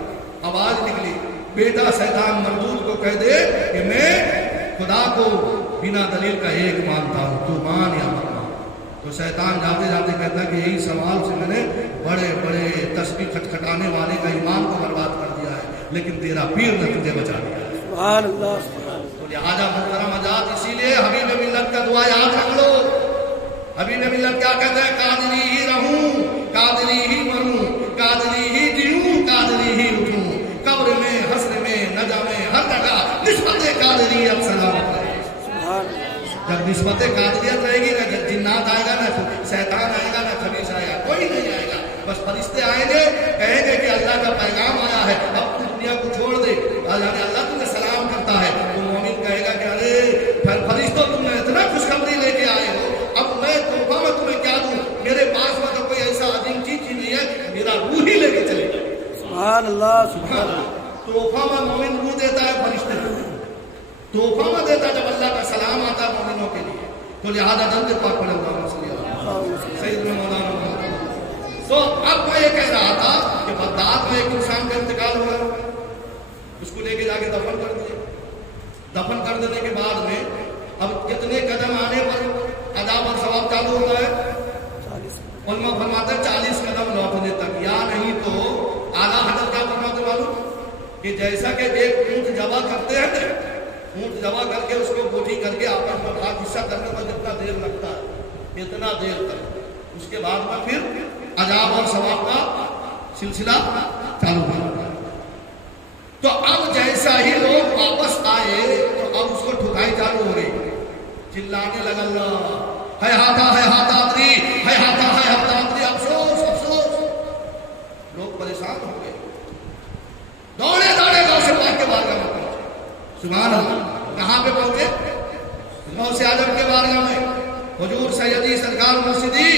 آواز نکلی، بیٹا شیطان مردود کو کہہ دے کہ میں خدا کو بنا دلیل کا ایک مانتا ہوں، تو مان یا مت مان۔ تو شیطان جاتے جاتے کہتا ہے کہ یہی سوال سے میں نے بڑے بڑے تسبیح کھٹکھٹانے والے کا ایمان کو برباد کر دیا ہے، لیکن تیرا پیر نے تجھے بچا دیا ہے۔ سبحان اللہ، سبحان تو لہٰذا محترم حضرات، اسی لیے حبیب ملت کا دعا یاد رکھ لو۔ حبیب ملت کیا کہتے ہیں؟ قادری ہی رہوں، قادری ہی مروں، قادری ہی جیوں، قادری ہی اٹھوں، قبر میں، حشر میں، نجا میں، ہر جگہ نسبت قادریت سلامت رہے۔ جب نسبت قادریت رہے گی، نہ جنات آئے گا، نہ شیطان آئے گا، نہ خبیث آئے گا، کوئی نہیں آئے گا، بس فرشتے آئیں گے، کہیں گے کہ اللہ کا پیغام آیا ہے، اب تو دنیا کو چھوڑ دے، یعنی اللہ تمہیں سلام کرتا ہے، تو مومن کہے گا کہ ارے فرشتوں تم نے اتنا خوشخبری لے کے آئے ہو، اب میں تحفہ میں تمہیں کیا دوں، میرے پاس میں تو کوئی ایسا عظیم چیز نہیں ہے، میرا روح ہی لے کے چلے گا۔ سبحان اللہ، سبحان اللہ۔ تحفہ میں مومن روح دیتا ہے، فرشتے تحفہ میں دیتا جب اللہ کا سلام آتا ہے مومنوں کے لیے۔ تو لہذا جلد پاک پڑھے اللہ سیدنا مولانا تو اب میں یہ کہہ رہا تھا کہ بغداد میں ایک انسان کا انتقال ہو گیا، اس کو لے کے جا کے دفن کر دیا۔ دفن کر دینے کے بعد میں اب کتنے قدم آنے پر عذاب اور ثواب چالو ہوتا ہے؟ علماء فرماتے ہیں 40 قدم لوٹنے تک، یا نہیں تو اعلیٰ حضرت کیا فرماتے معلوم کہ جیسا کہ ایک اونٹ ذبح کرتے ہیں، اونٹ ذبح کر کے اس کو بوٹی کر کے آپس میں بھاگ حصہ کرنے میں جتنا دیر لگتا ہے اتنا دیر تک، اس کے بعد میں پھر عذاب اور ثواب کا سلسلہ چالو ہوتا ہے۔ تو اب جیسا ہی لوگ واپس آئے تو اب اس کو ٹھکائی چالو ہو گئی، چلانے لگا اللہ ہے ہاتھری ہے ہاتھری، افسوس افسوس۔ لوگ پریشان ہو گئے، دوڑے غوث پاک کے بارگاہ میں پہنچے۔ سبحان اللہ، کہاں پہ پہنچے؟ غوث اعظم کے بارگاہ میں۔ حضور سیدی سرکار مرشدی،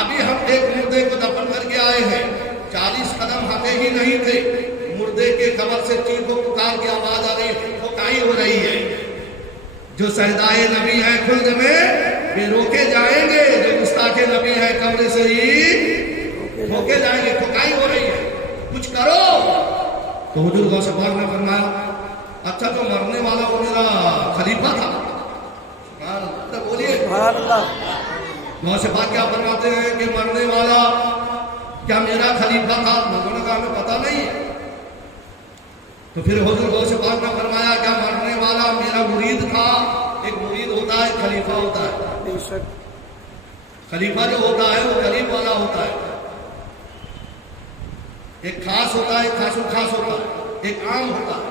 ابھی ہم ایک مردے کو دفن کر کے آئے ہیں، 40 قدم ہٹے ہی نہیں تھے، مردے کے قبر سے چیخ و پکار کی آواز آ رہی ہے، ٹھکائی ہو رہی ہے۔ جو شہدائے نبی ہیں خلد میں وہ روکے جائیں گے، جو گستاخ نبی ہیں قبر سے ہی روکے جائیں گے، ٹھکائی ہو رہی ہے، کچھ کرو۔ تو حضور غوث پاک نے فرمایا اچھا جو مرنے والا وہ میرا خلیفہ تھا؟ بولیے سبحان اللہ۔ غوث پاک کیا فرماتے ہیں کہ مرنے والا کیا میرا خلیفہ تھا؟ لوگوں نے کہا ہمیں پتہ نہیں ہے۔ تو پھر حضور غوث پاک نے فرمایا کیا مرنے والا میرا مرید تھا؟ ایک مرید ہوتا ہے، خلیفہ ہوتا ہے۔ بے شک خلیفہ جو ہوتا ہے وہ قریب والا ہوتا ہے، ایک خاص ہوتا ہے، ایک خاص ہوتا ہے، ایک عام ہوتا ہے،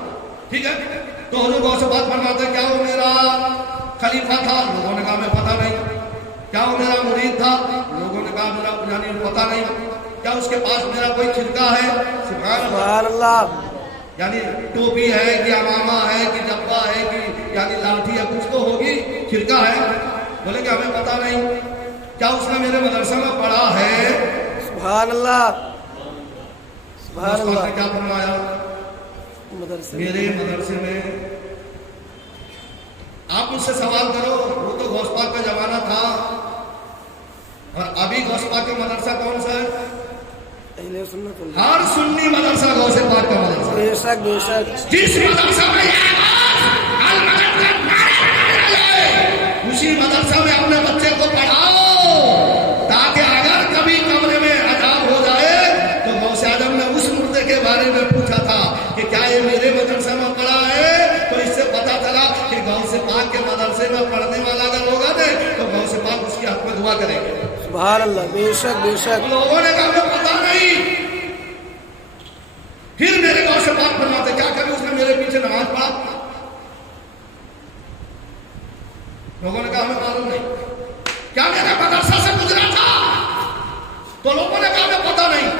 ٹھیک ہے۔ تو حضور غوث پاک فرماتے ہیں کیا وہ میرا خلیفہ تھا؟ لوگوں نے کہا ہمیں پتہ نہیں۔ کیا وہ میرا مرید تھا؟ لوگوں نے کہا میرا یعنی پتہ نہیں۔ کیا اس کے پاس میرا کوئی چھلکا ہے؟ سبحان اللہ، یعنی ٹوپی ہے کہ امامہ ہے کہ جبہ ہے کہ یعنی لاٹھی ہے، کچھ تو ہوگی، چھلکا ہے؟ بولے کہ ہمیں پتہ نہیں۔ کیا اس نے میرے مدرسہ میں پڑھا ہے؟ سبحان اللہ، سبحان اللہ۔ کیا فرمایا؟ میرے مدرسے میں آپ مجھ سے سوال کرو، وہ تو غوث پاک کا زمانہ تھا، اور ابھی غوث پاک کا مدرسہ کون سا ہے؟ اہل سنت والجماعت۔ ہر سنی مدرسہ غوث پاک کا مدرسہ۔ بے شک بے شک۔ جس مدرسہ میں اسی مدرسہ میں اپنے بچے کو پڑھاؤ، تاکہ اگر کبھی کمرے میں عذاب ہو جائے تو غوث اعظم نے اس مردے کے بارے میں پوچھا تھا کہ کیا یہ میرے مدرسہ میں پڑھا ہے؟ تو اس سے پتا چلا کہ غوث پاک کے مدرسے میں پڑھنے والا اگر ہوگا نا تو غوث پاک اس کے حق میں دعا کریں گے۔ سبحان اللہ، بے شک بے شک۔ لوگوں نے کہا ہمیں پتا نہیں۔ پھر میرے غوث پاک فرماتے کیا کبھی اس نے میرے پیچھے نماز پڑھا؟ لوگوں نے کہا ہمیں معلوم نہیں۔ کیا میرے مدرسہ سے گزرا تھا؟ تو لوگوں نے کہا ہمیں پتا نہیں۔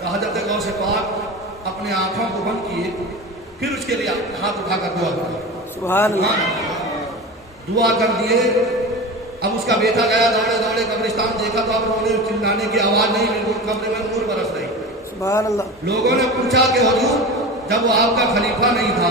تو حضرت غوث پاک اپنے آنکھوں کو بند کیے، پھر اس کے لیے ہاتھ اٹھا کر دعا کر، سبحان اللہ، دعا کر دیے۔ اب اس کا بیٹا گیا دوڑے قبرستان، دیکھا تو اب رونے چلانے کی آواز نہیں، بالکل قبر میں نور برس رہی۔ سبحان اللہ۔ لوگوں نے پوچھا کہ حضور جب وہ آپ کا خلیفہ نہیں تھا،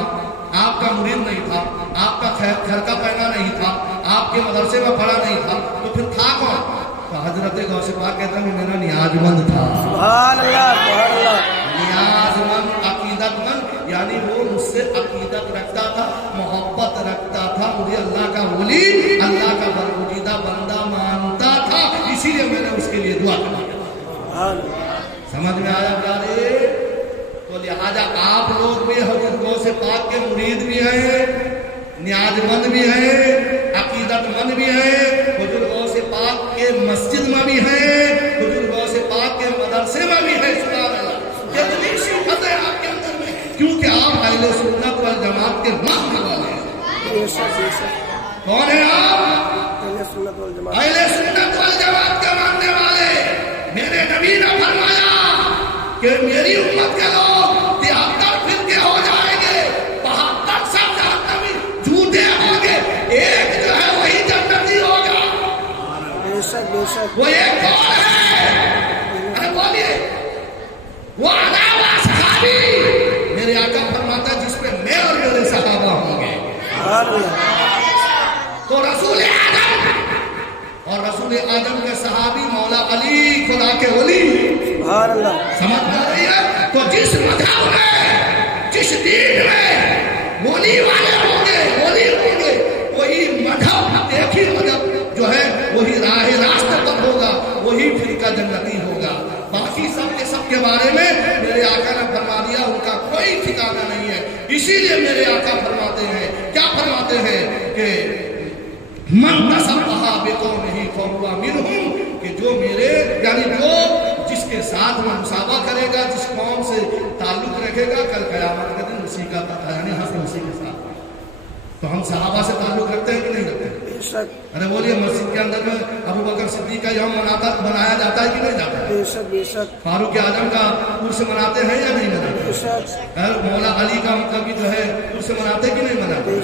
آپ کا مرید نہیں تھا، آپ کا خرقہ پہنا نہیں تھا، آپ کے مدرسے میں پڑھا نہیں تھا، تو پھر تھا کون؟ تو حضرت غوث پاک کہتے ہیں میرا نیاز مند تھا۔ سبحان اللہ، سبحان اللہ۔ نیاز مند، عقیدت مند، یعنی وہ مجھ سے عقیدت رکھتا تھا، محبت رکھتا تھا، مجھے اللہ کا ولی، اللہ کا برگزیدہ بندہ مانتا تھا، اسی لیے میں نے اس کے لیے دعا کی۔ سمجھ میں آیا پیارے؟ تو لہذا آپ لوگ بھی حضرت غوث پاک کے مرید بھی ہیں، نیاز مند بھی ہیں، عقیدت مند بھی ہیں، حضرت غوث پاک کے مسجد میں بھی ہیں، حضرت غوث پاک کے مدرسے میں بھی ہیں۔ سبحان اللہ، کتنی صفت ہے آپ کے اندر میں، کیونکہ آپ اہل سنت والجماعت کے ماننے والے ہیں۔ بے شک بے شک۔ کون ہیں آپ؟ اہل سنت والجماعت۔ اہل سنت والجماعت کے ماننے والے۔ میرے نبی نے فرمایا کہ میری امت کے لوگ 73 فرقے ہو جائیں گے، 72 سب جہنمی جھوٹے ہوں گے، ایک جو ہے وہی جنتی ہوگا۔ بے شک بے شک۔ وہ ایک کون ہے؟ ارے بولیے، وہ علاوہ صحابی۔ میرے آقا فرماتا ہے جس پہ میں اور میرے صحابہ ہوں گے۔ سبحان اللہ۔ تو رسول اعظم اور رسول آدم کے صحابی مولا علی خدا کے ولی. سبحان اللہ. سمجھ آ رہی ہے؟ تو جس مذہب میں جس دین میں ولی والے ہوں گے وہی مذہب ایک ہی مذہب جو ہے وہی راہ راست پر ہوگا, وہی فرقہ جنتی ہوگا. باقی سب کے بارے میں میرے آقا نے فرما دیا, ان کا کوئی ٹھکانہ نہیں ہے. اسی لیے میرے آقا فرماتے ہیں, کیا فرماتے ہیں کہ من تشبہ بقومہ فہو منہم, کہ جو میرے یعنی جو جس کے ساتھ میں مشابہ کرے گا, جس قوم سے تعلق رکھے گا, کل قیامت کے دن اسی کا یعنی حسن اسی کے ساتھ. تو ہم صحابہ سے تعلق رکھتے ہیں کہ نہیں رکھتے ہیں؟ ارے بولیے, مسجد کے اندر میں ابو بکر صدیق کا یوم منایا جاتا ہے کہ نہیں جاتا ہے؟ بے شک بے شک. فاروق اعظم کا عرس مناتے ہیں یا نہیں مناتے؟ مولا علی کا مطلب جو ہے عرس مناتے کہ نہیں مناتے؟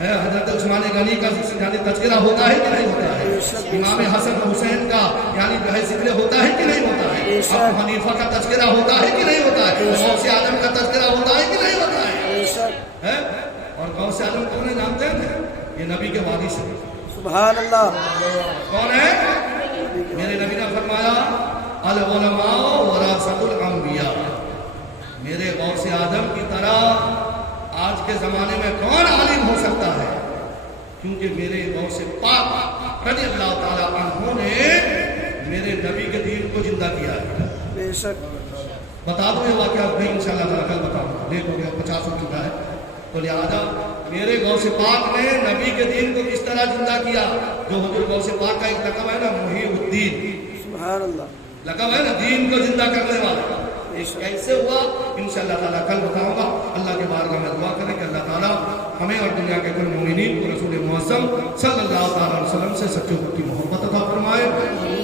حضرت عثمان غنی کا یعنی تذکرہ ہوتا ہے کہ نہیں ہوتا ہے؟ امام حسن حسین کا یعنی جو ہے ذکر ہوتا ہے کہ نہیں ہوتا ہے؟ ابو حنیفہ کا تذکرہ ہوتا ہے کہ نہیں ہوتا ہے؟ غوث اعظم کا تذکرہ ہوتا ہے کہ نہیں ہوتا ہے؟ اور غوث اعظم کون ہے جانتے ہیں؟ یہ نبی کے وارث ہیں. سبحان اللہ. کون ہے؟ میرے نبی نے فرمایا العلماء ورثۃ الانبیاء. میرے غوث اعظم کی طرح آج کے زمانے میں کون عالم ہو سکتا ہے؟ کیونکہ میرے غوث پاک رضی اللہ تعالی عنہ نے میرے نبی کے دین کو زندہ کیا ہے. بے شک. بتا دو یہ واقعہ, نہیں انشاءاللہ تعالی کل بتاؤں گا, لیٹ ہو گیا 50 ہو چکا ہے. تو لہٰذا میرے غوث پاک نے نبی کے دین کو کس طرح زندہ کیا؟ جو حضور غوث پاک کا ایک لقب ہے نا, محیی الدین. سبحان اللہ. لقب ہے نا دین کو زندہ کرنے والا. کیسے ہوا انشاءاللہ تعالیٰ کل بتاؤں گا. اللہ کے بارگاہ میں دعا کریں کہ اللہ تعالیٰ ہمیں اور دنیا کے کل مومنین کو رسول معظم صلی اللہ تعالیٰ علیہ وسلم سے سچے کی محبت عطا فرمائے,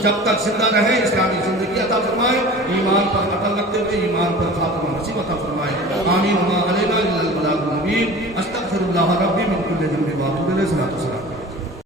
جب تک زندہ رہیں اسلامی زندگی عطا فرمائے, ایمان پر اٹل رکھتے ہوئے ایمان پر خاتمہ نصیب عطا فرمائے. آمین. وما علینا الا البلاغ.